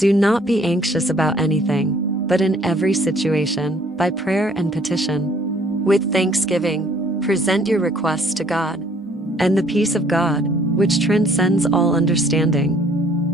Do not be anxious about anything, but in every situation, by prayer and petition, with thanksgiving, present your requests to God. And the peace of God, which transcends all understanding,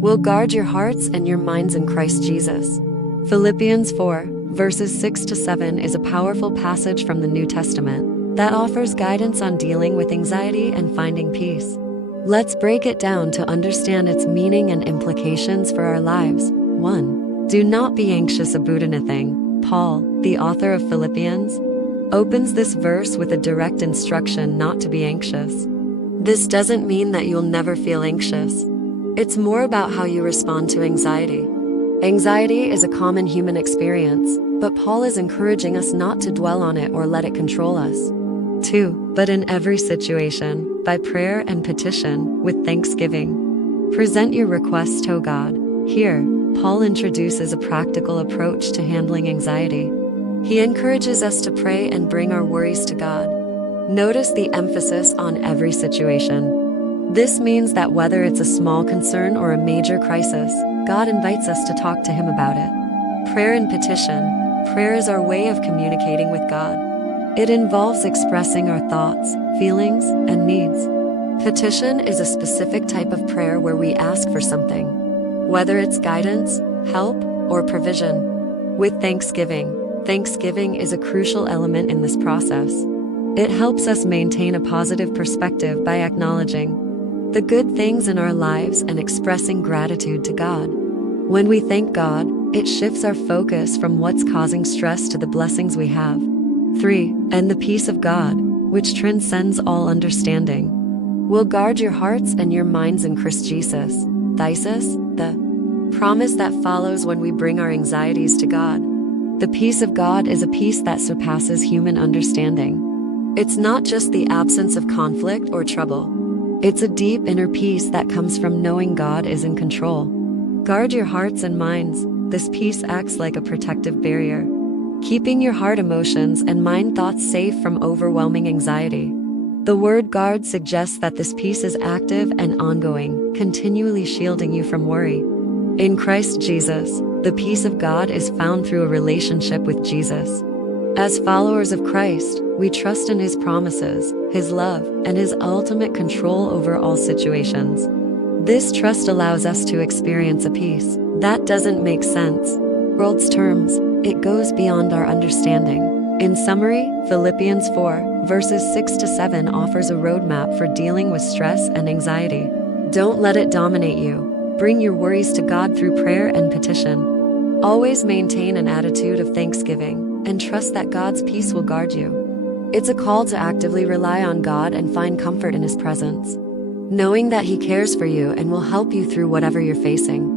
will guard your hearts and your minds in Christ Jesus. Philippians 4, verses 6-7 is a powerful passage from the New Testament that offers guidance on dealing with anxiety and finding peace. Let's break it down to understand its meaning and implications for our lives. 1. Do not be anxious about anything. Paul, the author of Philippians, opens this verse with a direct instruction not to be anxious. This doesn't mean that you'll never feel anxious. It's more about how you respond to anxiety. Anxiety is a common human experience, but Paul is encouraging us not to dwell on it or let it control us. 2. But in every situation, by prayer and petition, with thanksgiving, present your requests to God. Here, Paul introduces a practical approach to handling anxiety. He encourages us to pray and bring our worries to God. Notice the emphasis on every situation. This means that whether it's a small concern or a major crisis, God invites us to talk to Him about it. Prayer and petition. Prayer is our way of communicating with God. It involves expressing our thoughts, feelings, and needs. Petition is a specific type of prayer where we ask for something, whether it's guidance, help, or provision. With thanksgiving. Thanksgiving is a crucial element in this process. It helps us maintain a positive perspective by acknowledging the good things in our lives and expressing gratitude to God. When we thank God, it shifts our focus from what's causing stress to the blessings we have. 3. And the peace of God, which transcends all understanding, will guard your hearts and your minds in Christ Jesus. Thesis, the promise that follows when we bring our anxieties to God. The peace of God is a peace that surpasses human understanding. It's not just the absence of conflict or trouble. It's a deep inner peace that comes from knowing God is in control. Guard your hearts and minds. This peace acts like a protective barrier, keeping your heart emotions and mind thoughts safe from overwhelming anxiety. The word guard suggests that this peace is active and ongoing, continually shielding you from worry. In Christ Jesus, the peace of God is found through a relationship with Jesus. As followers of Christ, we trust in His promises, His love, and His ultimate control over all situations. This trust allows us to experience a peace that doesn't make sense. World's terms, it goes beyond our understanding. In summary, Philippians 4, verses 6-7 offers a roadmap for dealing with stress and anxiety. Don't let it dominate you. Bring your worries to God through prayer and petition. Always maintain an attitude of thanksgiving and trust that God's peace will guard you. It's a call to actively rely on God and find comfort in His presence, knowing that He cares for you and will help you through whatever you're facing.